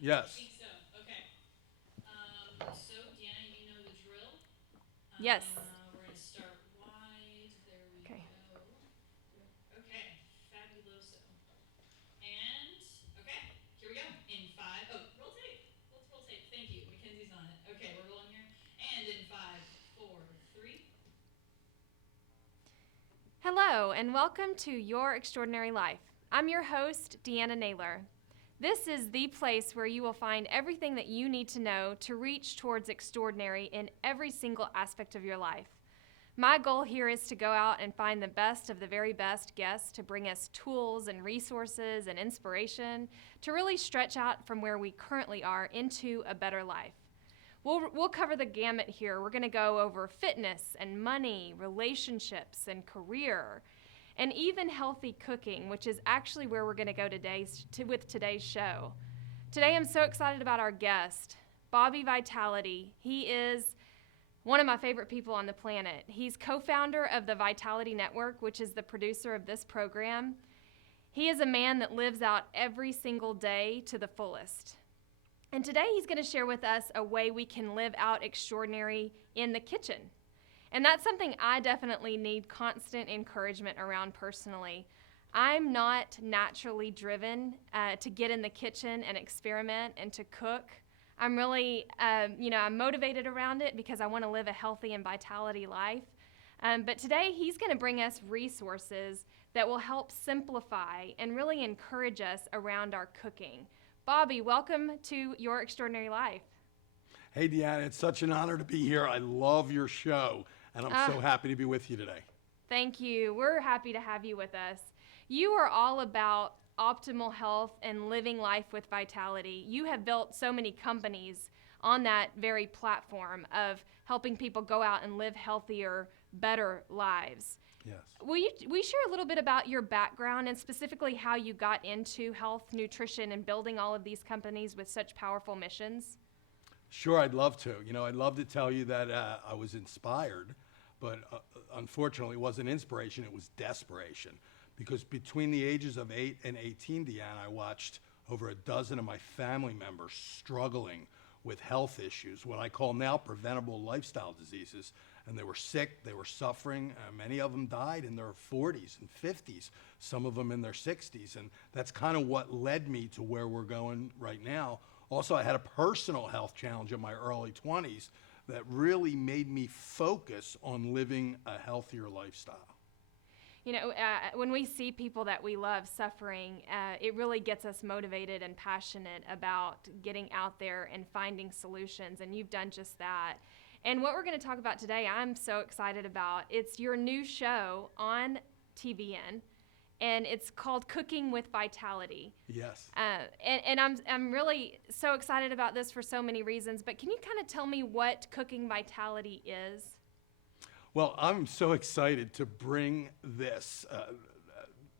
Yes. I think so. Okay. So Deanna, you know the drill. Yes. We're gonna start wide. There we Okay. go. Okay. Fabuloso. And okay, here we go. In five. Oh, roll tape. Let's roll tape. Thank you. Mackenzie's on it. Okay, we're rolling here. And in five, four, three. Hello, and welcome to Your Extraordinary Life. I'm your host, Deanna Naylor. This is the place where you will find everything that you need to know to reach towards extraordinary in every single aspect of your life. My goal here is to go out and find the best of the very best guests to bring us tools and resources and inspiration to really stretch out from where we currently are into a better life. We'll cover the gamut here. We're going to go over fitness and money, relationships and career, and even healthy cooking, which is actually where we're going to go with today's show. Today I'm so excited about our guest, Bobby Vitality. He is one of my favorite people on the planet. He's co-founder of the Vitality Network, which is the producer of this program. He is a man that lives out every single day to the fullest. And today he's going to share with us a way we can live out extraordinary in the kitchen. And that's something I definitely need constant encouragement around personally. I'm not naturally driven to get in the kitchen and experiment and to cook. I'm really, I'm motivated around it because I want to live a healthy and vitality life. But today he's going to bring us resources that will help simplify and really encourage us around our cooking. Bobby, welcome to Your Extraordinary Life. Hey, Deanna, it's such an honor to be here. I love your show, and I'm Ah, so happy to be with you today. Thank you. We're happy to have you with us. You are all about optimal health and living life with vitality. You have built so many companies on that very platform of helping people go out and live healthier, better lives. Yes. Will you share a little bit about your background and specifically how you got into health, nutrition, and building all of these companies with such powerful missions? Sure, I'd love to. I'd love to tell you that I was inspired, but unfortunately, it wasn't inspiration, it was desperation. Because between the ages of 8 and 18, Deanna, I watched over a dozen of my family members struggling with health issues, what I call now preventable lifestyle diseases. And they were sick, they were suffering. Many of them died in their 40s and 50s, some of them in their 60s. And that's kind of what led me to where we're going right now. Also, I had a personal health challenge in my early 20s that really made me focus on living a healthier lifestyle. When we see people that we love suffering, it really gets us motivated and passionate about getting out there and finding solutions. And you've done just that. And what we're going to talk about today, I'm so excited about. It's your new show on TBN, and it's called Cooking with Vitality. Yes. And I'm really so excited about this for so many reasons. But can you kind of tell me what Cooking Vitality is? Well, I'm so excited to bring this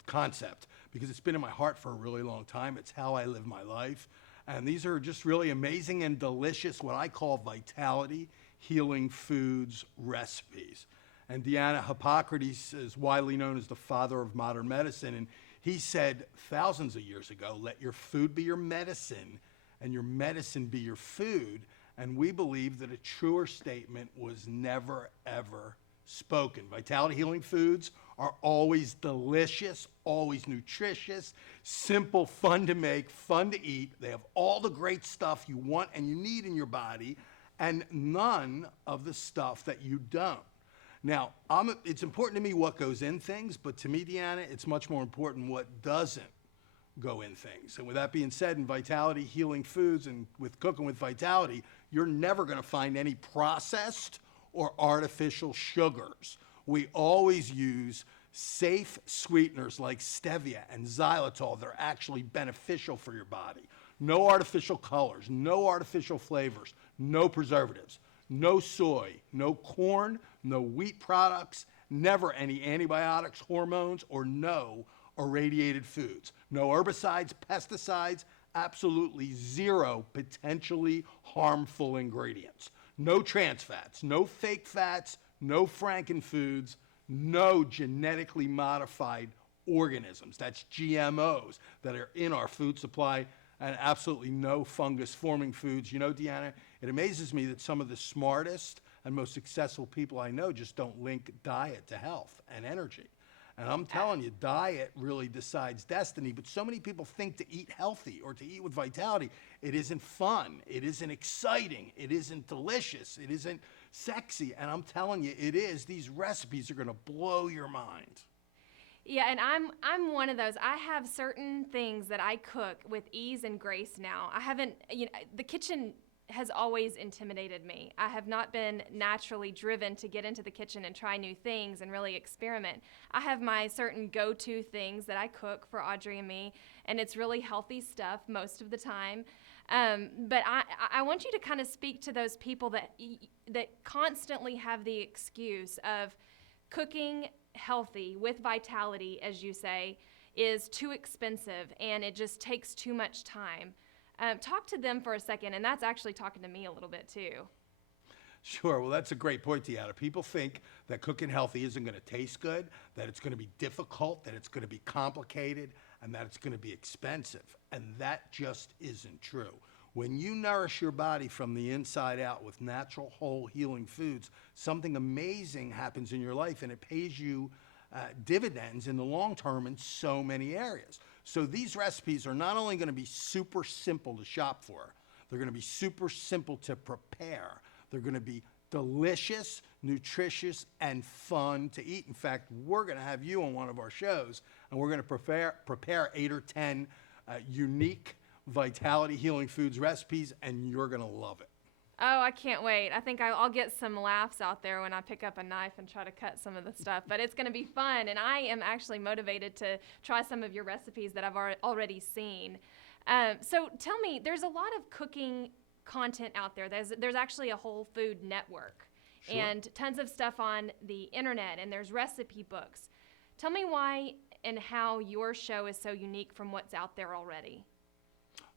concept because it's been in my heart for a really long time. It's how I live my life. And these are just really amazing and delicious, what I call vitality healing foods recipes. And Deanna, Hippocrates is widely known as the father of modern medicine. And he said thousands of years ago, let your food be your medicine and your medicine be your food. And we believe that a truer statement was never, ever spoken. Vitality healing foods are always delicious, always nutritious, simple, fun to make, fun to eat. They have all the great stuff you want and you need in your body, and none of the stuff that you don't. Now, it's important to me what goes in things, but to me, Deanna, it's much more important what doesn't go in things. And with that being said, in Vitality Healing Foods and with Cooking with Vitality, you're never going to find any processed or artificial sugars. We always use safe sweeteners like stevia and xylitol that are actually beneficial for your body. No artificial colors, no artificial flavors, no preservatives, no soy, no corn, no wheat products, never any antibiotics, hormones, or no irradiated foods. No herbicides, pesticides, absolutely zero potentially harmful ingredients. No trans fats, no fake fats, no frankenfoods, no genetically modified organisms. That's GMOs that are in our food supply. and absolutely no fungus forming foods. You know, Deanna, it amazes me that some of the smartest and most successful people I know just don't link diet to health and energy. And I'm telling you, diet really decides destiny, but so many people think to eat healthy or to eat with vitality, it isn't fun, it isn't exciting, it isn't delicious, it isn't sexy. And I'm telling you, it is. These recipes are gonna blow your mind. Yeah, and I'm one of those. I have certain things that I cook with ease and grace now. I haven't, the kitchen has always intimidated me. I have not been naturally driven to get into the kitchen and try new things and really experiment. I have my certain go-to things that I cook for Audrey and me, and it's really healthy stuff most of the time. But I want you to kind of speak to those people that constantly have the excuse of cooking healthy with vitality, as you say, is too expensive and it just takes too much time. Talk to them for a second, and that's actually talking to me a little bit too. Sure. Well, that's a great point, Deanna. People think that cooking healthy isn't going to taste good, that it's going to be difficult, that it's going to be complicated, and that it's going to be expensive. And that just isn't true. When you nourish your body from the inside out with natural, whole, healing foods, something amazing happens in your life, and it pays you dividends in the long term in so many areas. So these recipes are not only going to be super simple to shop for, they're going to be super simple to prepare. They're going to be delicious, nutritious, and fun to eat. In fact, we're going to have you on one of our shows, and we're going to prepare 8 or 10 unique vitality healing foods recipes, and you're going to love it. Oh, I can't wait. I think I'll get some laughs out there when I pick up a knife and try to cut some of the stuff, but it's going to be fun, and I am actually motivated to try some of your recipes that I've already seen. So tell me, there's a lot of cooking content out there. There's actually a whole food network. Sure. And tons of stuff on the internet, and there's recipe books. Tell me why and how your show is so unique from what's out there already.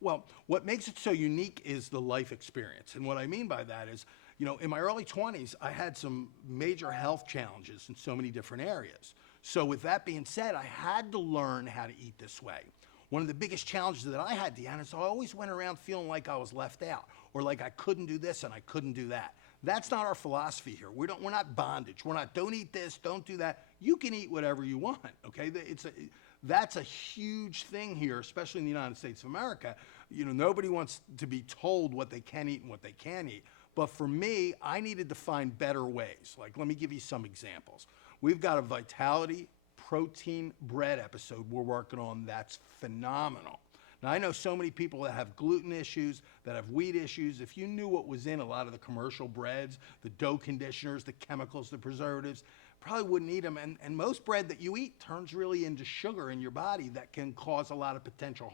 Well, what makes it so unique is the life experience. And what I mean by that is, in my early 20s, I had some major health challenges in so many different areas. So with that being said, I had to learn how to eat this way. One of the biggest challenges that I had, Deanna, is I always went around feeling like I was left out, or like I couldn't do this and I couldn't do that. That's not our philosophy here. We're not bondage. We're not, don't eat this, don't do that. You can eat whatever you want, okay? That's a huge thing here, especially in the United States of America. Nobody wants to be told what they can eat and what they can't eat. But for me, I needed to find better ways. Like, let me give you some examples. We've got a Vitality protein bread episode we're working on that's phenomenal. Now, I know so many people that have gluten issues, that have wheat issues. If you knew what was in a lot of the commercial breads, the dough conditioners, the chemicals, the preservatives, probably wouldn't eat them. And most bread that you eat turns really into sugar in your body that can cause a lot of potential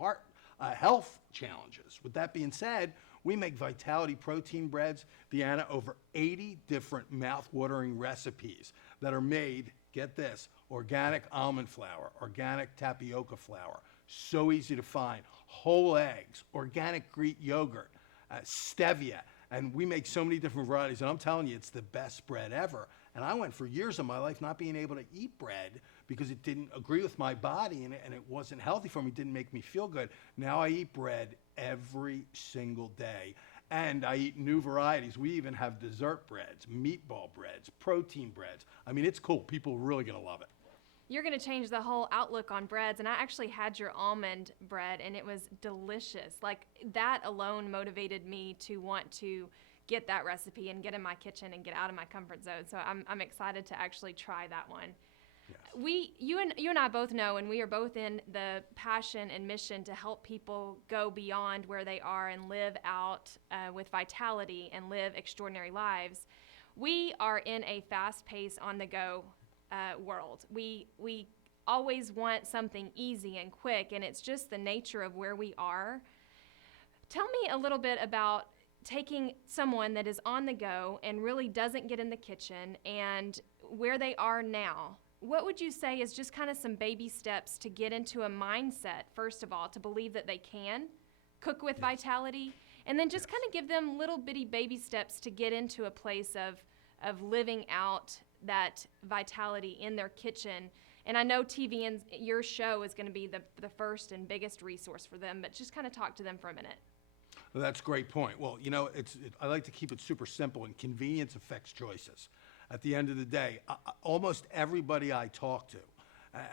health challenges. With that being said, we make Vitality protein breads, Deanna, over 80 different mouth-watering recipes that are made, get this, organic almond flour, organic tapioca flour, so easy to find, whole eggs, organic Greek yogurt, stevia, and we make so many different varieties, and I'm telling you, it's the best bread ever. And I went for years of my life not being able to eat bread because it didn't agree with my body and it wasn't healthy for me, it didn't make me feel good. Now I eat bread every single day, and I eat new varieties. We even have dessert breads, meatball breads, protein breads. I mean, it's cool. People are really gonna love it. You're going to change the whole outlook on breads, and I actually had your almond bread, and it was delicious. Like, that alone motivated me to want to get that recipe and get in my kitchen and get out of my comfort zone. So I'm excited to actually try that one. Yes. You and I both know, and we are both in the passion and mission to help people go beyond where they are and live out with vitality and live extraordinary lives. We are in a fast-paced, on-the-go world. We always want something easy and quick, and it's just the nature of where we are. Tell me a little bit about taking someone that is on the go and really doesn't get in the kitchen and where they are now. What would you say is just kind of some baby steps to get into a mindset, first of all, to believe that they can cook with vitality, and then just kind of give them little bitty baby steps to get into a place of living out that vitality in their kitchen And I know TV and your show is going to be the first and biggest resource for them, but just kind of talk to them for a minute. Well, that's a great point. Well, you know, I like to keep it super simple, and convenience affects choices. At the end of the day, almost everybody I talk to,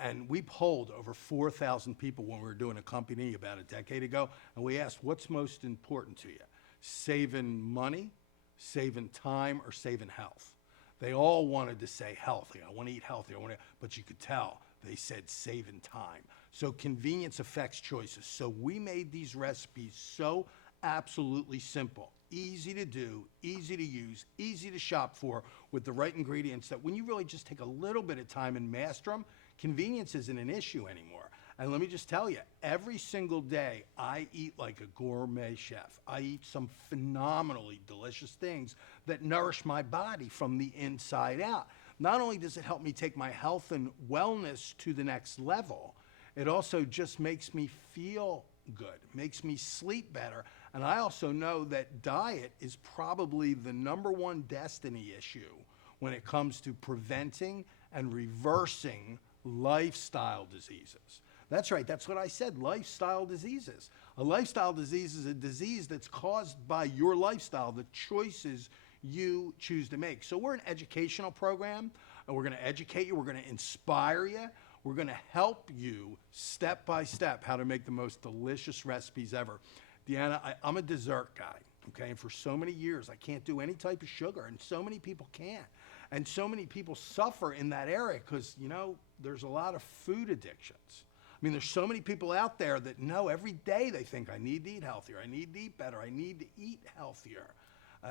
and we polled over 4,000 people when we were doing a company about a decade ago, and we asked, what's most important to you? Saving money, saving time, or saving health? They all wanted to say healthy. I want to eat healthy. But you could tell they said saving time. So convenience affects choices. So we made these recipes so absolutely simple, easy to do, easy to use, easy to shop for, with the right ingredients, that when you really just take a little bit of time and master them, convenience isn't an issue anymore. And let me just tell you, every single day I eat like a gourmet chef. I eat some phenomenally delicious things that nourish my body from the inside out. Not only does it help me take my health and wellness to the next level, it also just makes me feel good, makes me sleep better. And I also know that diet is probably the #1 destiny issue when it comes to preventing and reversing lifestyle diseases. That's right, that's what I said, lifestyle diseases. A lifestyle disease is a disease that's caused by your lifestyle, the choices you choose to make. So we're an educational program, and we're gonna educate you, we're gonna inspire you, we're gonna help you step by step how to make the most delicious recipes ever. Deanna, I'm a dessert guy, okay? And for so many years, I can't do any type of sugar, and so many people can't. And so many people suffer in that area because, you know, there's a lot of food addictions. I mean, there's so many people out there that know every day they think, I need to eat healthier, I need to eat better, I need to eat healthier.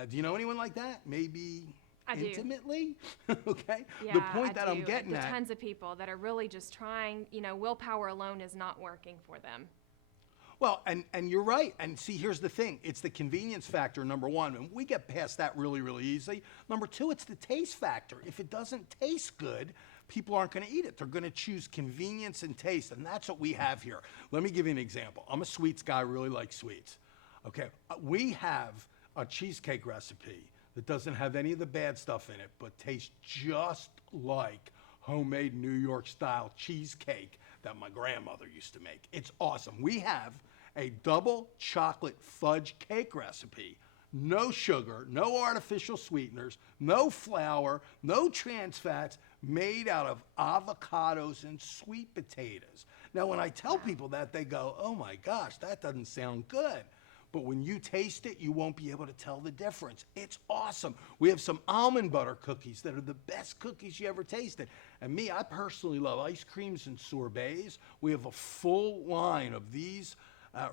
Do you know anyone like that? Maybe I do. intimately? Okay? Yeah, The point I that I'm do. getting There's at. tons of people that are really just trying, willpower alone is not working for them. Well, and you're right. And see, here's the thing. It's the convenience factor, #1. And we get past that really, really easily. #2, it's the taste factor. If it doesn't taste good, people aren't going to eat it. They're going to choose convenience and taste. And that's what we have here. Let me give you an example. I'm a sweets guy, really like sweets. Okay. We have a cheesecake recipe that doesn't have any of the bad stuff in it, but tastes just like homemade New York style cheesecake that my grandmother used to make. It's awesome. We have a double chocolate fudge cake recipe. No sugar, no artificial sweeteners, no flour, no trans fats, made out of avocados and sweet potatoes. Now, when I tell people that, they go, oh my gosh, that doesn't sound good. But when you taste it, you won't be able to tell the difference. It's awesome. We have some almond butter cookies that are the best cookies you ever tasted. And me, I personally love ice creams and sorbets. We have a full line of these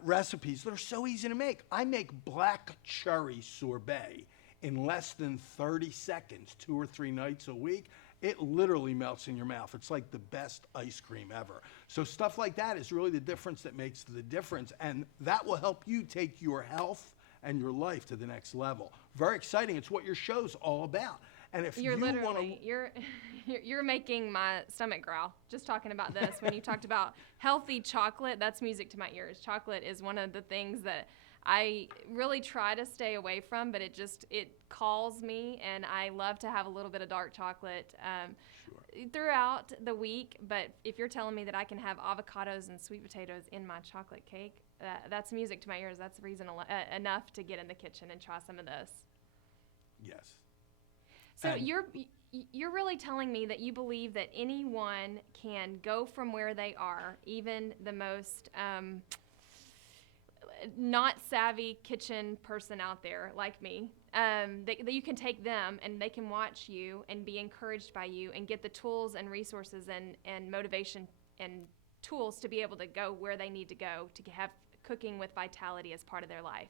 recipes that are so easy to make. I make black cherry sorbet in less than 30 seconds, 2 or 3 nights a week. It literally melts in your mouth. It's like the best ice cream ever. So stuff like that is really the difference that makes the difference. And that will help you take your health and your life to the next level. Very exciting. It's what your show's all about. And if You're you want to... literally, you're making my stomach growl just talking about this. When you talked about healthy chocolate, that's music to my ears. Chocolate is one of the things that I really try to stay away from, but it calls me, and I love to have a little bit of dark chocolate throughout the week. But if you're telling me that I can have avocados and sweet potatoes in my chocolate cake, that's music to my ears. That's reason enough to get in the kitchen and try some of this. Yes. So And- you're really telling me that you believe that anyone can go from where they are, even the most not savvy kitchen person out there like me, that you can take them and they can watch you and be encouraged by you and get the tools and resources and motivation and tools to be able to go where they need to go to have cooking with vitality as part of their life.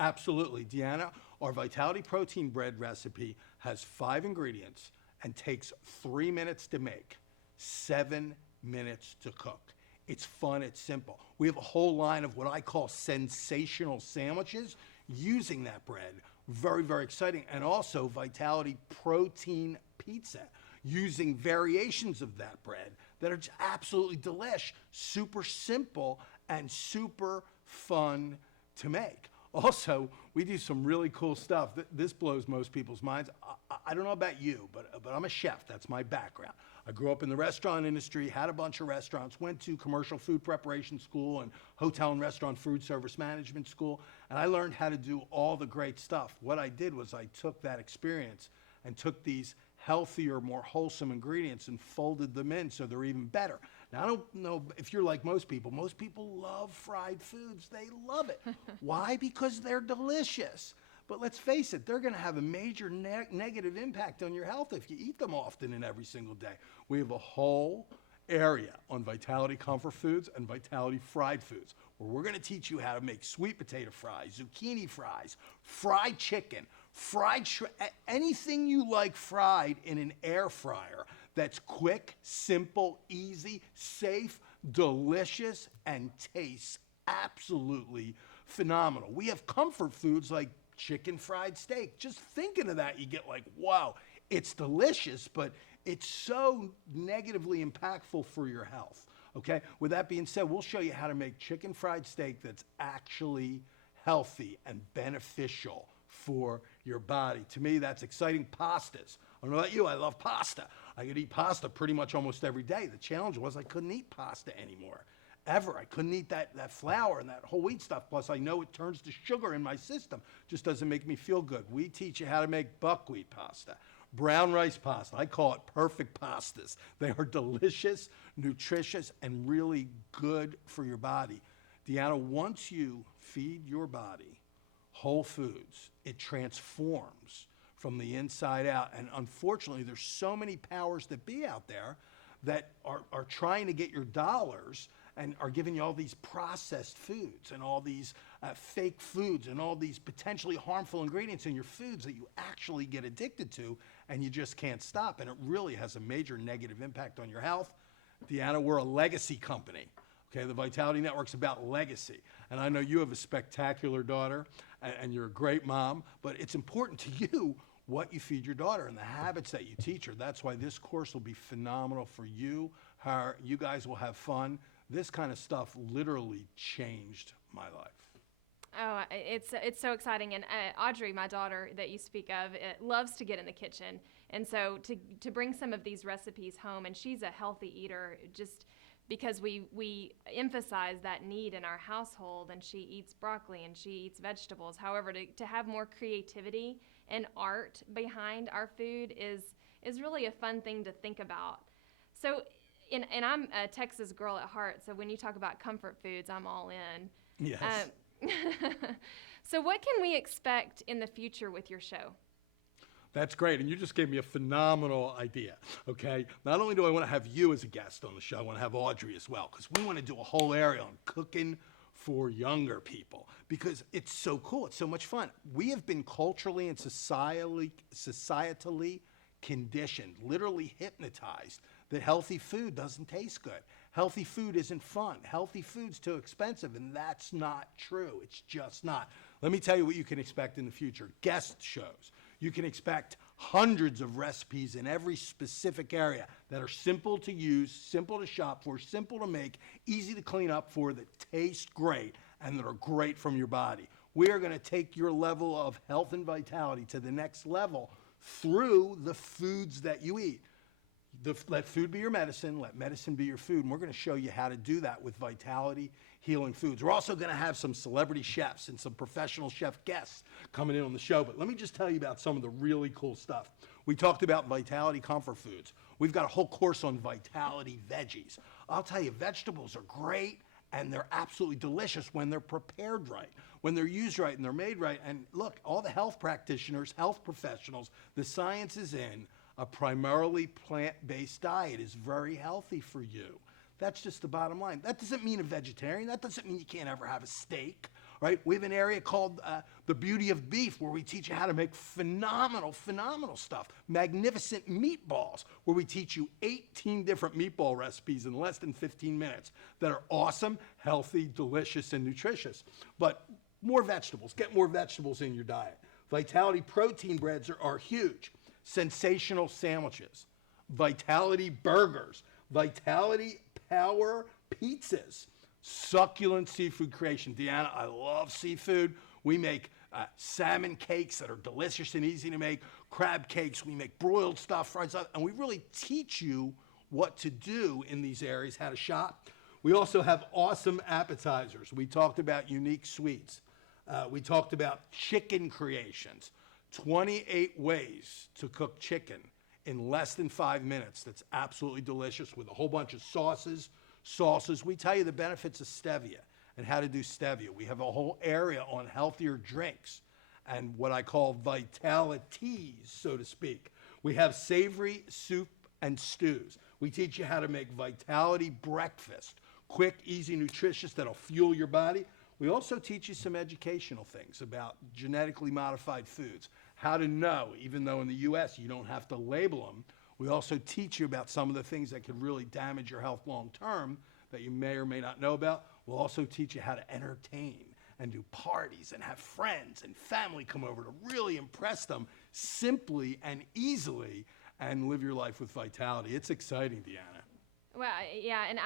Absolutely. Deanna, our Vitality Protein Bread recipe has 5 ingredients and takes 3 minutes to make, 7 minutes to cook. It's fun, it's simple. We have a whole line of what I call sensational sandwiches using that bread. Very, very exciting. And also Vitality Protein Pizza using variations of that bread that are just absolutely delish, super simple, and super fun to make. Also, we do some really cool stuff. This blows most people's minds. I don't know about you, but I'm a chef. That's my background. I grew up in the restaurant industry, had a bunch of restaurants, went to commercial food preparation school and hotel and restaurant food service management school, and I learned how to do all the great stuff. What I did was I took that experience and took these healthier, more wholesome ingredients and folded them in so they're even better. Now, I don't know if you're like most people. Most people love fried foods. They love it. Why? Because they're delicious. But let's face it, they're going to have a major negative impact on your health if you eat them often and every single day. We have a whole area on Vitality Comfort Foods and Vitality Fried Foods, where we're going to teach you how to make sweet potato fries, zucchini fries, fried chicken, anything you like fried in an air fryer that's quick, simple, easy, safe, delicious, and tastes absolutely phenomenal. We have comfort foods like chicken fried steak. Just thinking of that, you get like, wow, it's delicious, but it's so negatively impactful for your health. Okay, with that being said, we'll show you how to make chicken fried steak that's actually healthy and beneficial for your body. To me, that's exciting. Pastas. I don't know about you, I love pasta. I could eat pasta pretty much almost every day. The challenge was I couldn't eat pasta anymore. Ever. I couldn't eat that flour and that whole wheat stuff. Plus, I know it turns to sugar in my system. Just doesn't make me feel good. We teach you how to make buckwheat pasta, brown rice pasta. I call it perfect pastas. They are delicious, nutritious, and really good for your body. Deanna, once you feed your body whole foods, it transforms from the inside out. And unfortunately, there's so many powers that be out there that are trying to get your dollars and are giving you all these processed foods and all these fake foods and all these potentially harmful ingredients in your foods that you actually get addicted to and you just can't stop. And it really has a major negative impact on your health. Deanna, we're a legacy company. Okay, the Vitality Network's about legacy. And I know you have a spectacular daughter and you're a great mom, but it's important to you what you feed your daughter and the habits that you teach her. That's why this course will be phenomenal for you. Her, you guys will have fun. This kind of stuff literally changed my life. Oh, it's so exciting. And Audrey, my daughter that you speak of, loves to get in the kitchen. And so to bring some of these recipes home, and she's a healthy eater, just because we emphasize that need in our household, and she eats broccoli and she eats vegetables. However, to have more creativity and art behind our food is really a fun thing to think about. So, and I'm a Texas girl at heart, so when you talk about comfort foods, I'm all in. Yes. So what can we expect in the future with your show? That's great. And you just gave me a phenomenal idea, okay? Not only do I want to have you as a guest on the show, I want to have Audrey as well, because we want to do a whole area on cooking for younger people, because it's so cool. It's so much fun. We have been culturally and societally conditioned, literally hypnotized, that healthy food doesn't taste good. Healthy food isn't fun. Healthy food's too expensive, and that's not true. It's just not. Let me tell you what you can expect in the future. Guest shows. You can expect hundreds of recipes in every specific area that are simple to use, simple to shop for, simple to make, easy to clean up for, that taste great, and that are great from your body. We are going to take your level of health and vitality to the next level through the foods that you eat. Let food be your medicine, let medicine be your food, and we're going to show you how to do that with Vitality Healing Foods. We're also going to have some celebrity chefs and some professional chef guests coming in on the show, but let me just tell you about some of the really cool stuff. We talked about Vitality Comfort Foods. We've got a whole course on Vitality Veggies. I'll tell you, vegetables are great, and they're absolutely delicious when they're prepared right, when they're used right and they're made right. And look, all the health practitioners, health professionals, the science is in. A primarily plant-based diet is very healthy for you. That's just the bottom line. That doesn't mean a vegetarian. That doesn't mean you can't ever have a steak, right? We have an area called The Beauty of Beef, where we teach you how to make phenomenal stuff. Magnificent meatballs, where we teach you 18 different meatball recipes in less than 15 minutes that are awesome, healthy, delicious, and nutritious. But more vegetables. Get more vegetables in your diet. Vitality protein breads are huge. Sensational sandwiches, Vitality burgers, Vitality power pizzas, succulent seafood creation. Deanna, I love seafood. We make salmon cakes that are delicious and easy to make, crab cakes, we make broiled stuff, fried stuff, and we really teach you what to do in these areas, how to shop. We also have awesome appetizers. We talked about unique sweets. We talked about chicken creations, 28 ways to cook chicken in less than 5 minutes. That's absolutely delicious with a whole bunch of sauces, salsas. We tell you the benefits of stevia and how to do stevia. We have a whole area on healthier drinks and what I call vitalities, so to speak. We have savory soup and stews. We teach you how to make vitality breakfast, quick, easy, nutritious, that'll fuel your body. We also teach you some educational things about genetically modified foods, how to know, even though in the US you don't have to label them. We also teach you about some of the things that could really damage your health long term that you may or may not know about. We'll also teach you how to entertain and do parties and have friends and family come over to really impress them simply and easily and live your life with vitality. It's exciting, Deanna. Well, yeah, and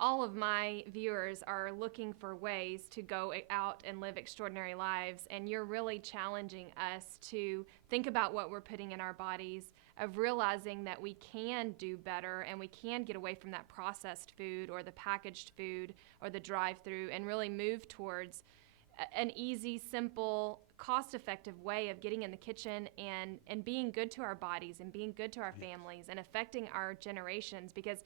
all of my viewers are looking for ways to go out and live extraordinary lives, and you're really challenging us to think about what we're putting in our bodies, of realizing that we can do better and we can get away from that processed food or the packaged food or the drive-through and really move towards an easy, simple, cost-effective way of getting in the kitchen and being good to our bodies and being good to our families and affecting our generations, because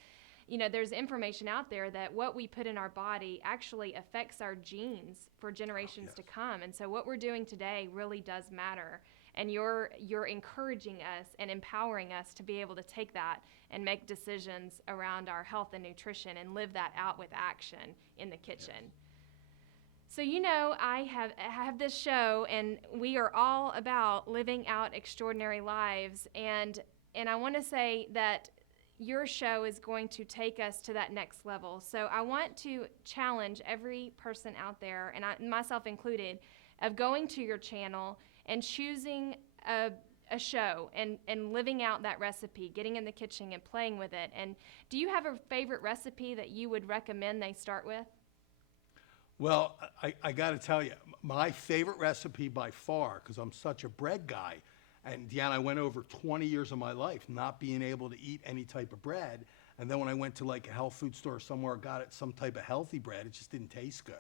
there's information out there that what we put in our body actually affects our genes for generations to come. And so what we're doing today really does matter. And you're encouraging us and empowering us to be able to take that and make decisions around our health and nutrition and live that out with action in the kitchen. Yes. So I have this show, and we are all about living out extraordinary lives. And I want to say that your show is going to take us to that next level. So I want to challenge every person out there, and myself included, of going to your channel and choosing a show and living out that recipe, getting in the kitchen and playing with it. And do you have a favorite recipe that you would recommend they start with? Well, I got to tell you, my favorite recipe by far, because I'm such a bread guy, and Deanna, I went over 20 years of my life not being able to eat any type of bread. And then when I went to like a health food store somewhere, got it some type of healthy bread, it just didn't taste good.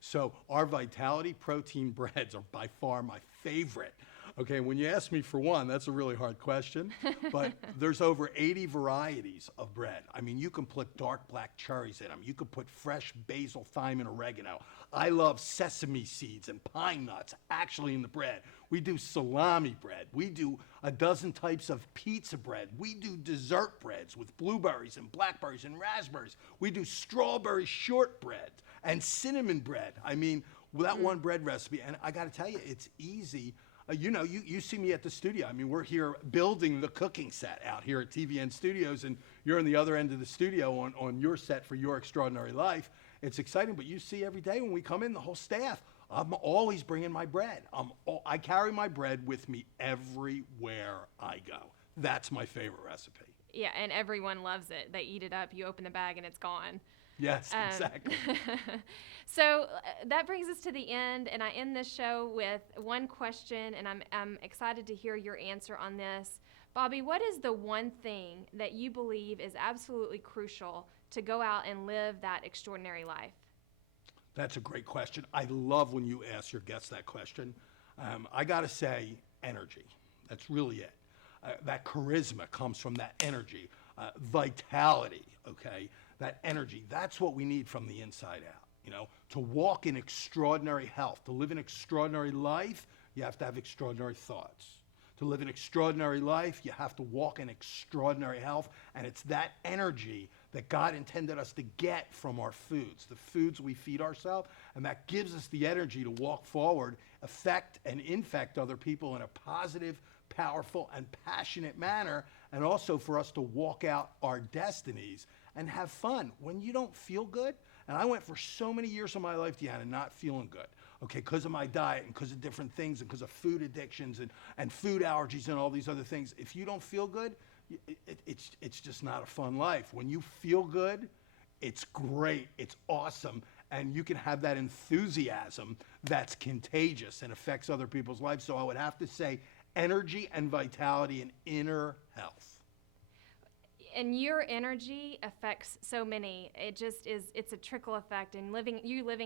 So our Vitality protein breads are by far my favorite. Okay, when you ask me for one, that's a really hard question, but there's over 80 varieties of bread. I mean, you can put dark black cherries in them. You can put fresh basil, thyme, and oregano. I love sesame seeds and pine nuts actually in the bread. We do salami bread. We do a dozen types of pizza bread. We do dessert breads with blueberries and blackberries and raspberries. We do strawberry shortbread and cinnamon bread. I mean, that one bread recipe, and I got to tell you, it's easy. You see me at the studio. I mean, we're here building the cooking set out here at TVN Studios, and you're on the other end of the studio on your set for Your Extraordinary Life. It's exciting, but you see every day when we come in, the whole staff, I'm always bringing my bread. I carry my bread with me everywhere I go. That's my favorite recipe. Yeah, and everyone loves it. They eat it up. You open the bag, and it's gone. Yes, exactly. So that brings us to the end, and I end this show with one question, and I'm excited to hear your answer on this. Bobby, what is the one thing that you believe is absolutely crucial to go out and live that extraordinary life? That's a great question. I love when you ask your guests that question. I got to say energy. That's really it. That charisma comes from that energy. Vitality, okay? That energy, that's what we need from the inside out, to walk in extraordinary health. To live an extraordinary life, you have to have extraordinary thoughts. To live an extraordinary life, you have to walk in extraordinary health, and it's that energy that God intended us to get from our foods, the foods we feed ourselves, and that gives us the energy to walk forward, affect and infect other people in a positive, powerful, and passionate manner, and also for us to walk out our destinies and have fun when you don't feel good. And I went for so many years of my life, Deanna, not feeling good, okay, because of my diet and because of different things and because of food addictions and food allergies and all these other things. If you don't feel good, it's just not a fun life. When you feel good, it's great, it's awesome, and you can have that enthusiasm that's contagious and affects other people's lives. So I would have to say energy and vitality and inner health. And your energy affects so many. It just is, it's a trickle effect, and living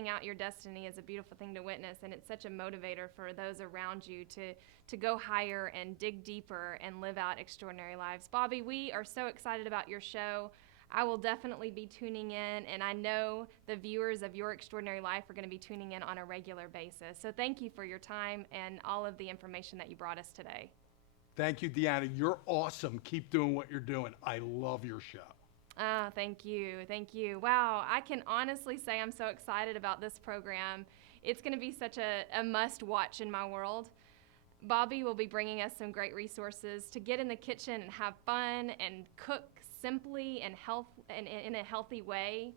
out your destiny is a beautiful thing to witness, and it's such a motivator for those around you to go higher and dig deeper and live out extraordinary lives. Bobby, we are so excited about your show. I will definitely be tuning in, and I know the viewers of Your Extraordinary Life are going to be tuning in on a regular basis. So thank you for your time and all of the information that you brought us today. Thank you, Deanna. You're awesome. Keep doing what you're doing. I love your show. Ah, thank you. Thank you. Wow, I can honestly say I'm so excited about this program. It's going to be such a must watch in my world. Bobby will be bringing us some great resources to get in the kitchen and have fun and cook simply and in a healthy way.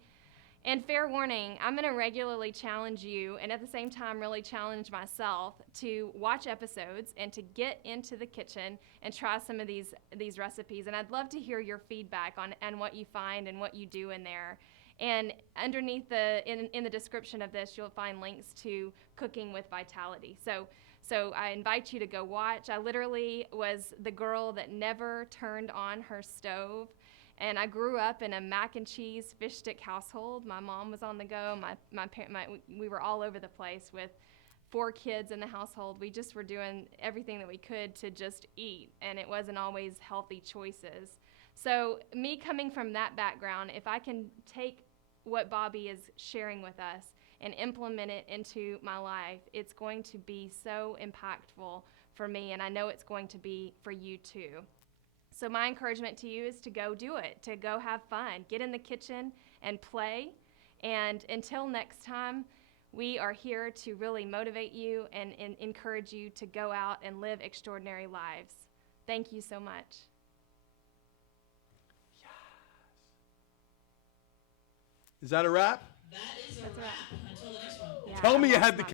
And fair warning, I'm going to regularly challenge you and at the same time really challenge myself to watch episodes and to get into the kitchen and try some of these recipes. And I'd love to hear your feedback on what you find and what you do in there. And underneath in the description of this, you'll find links to Cooking with Vitality. So I invite you to go watch. I literally was the girl that never turned on her stove. And I grew up in a mac and cheese fish stick household. My mom was on the go. We were all over the place with 4 kids in the household. We just were doing everything that we could to just eat, and it wasn't always healthy choices. So me coming from that background, if I can take what Bobby is sharing with us and implement it into my life, it's going to be so impactful for me, and I know it's going to be for you too. So my encouragement to you is to go do it, to go have fun, get in the kitchen and play. And until next time, we are here to really motivate you and encourage you to go out and live extraordinary lives. Thank you so much. Is that a wrap? That is a That's a wrap. wrap. Until the next one. Yeah, Tell me I you lost had the my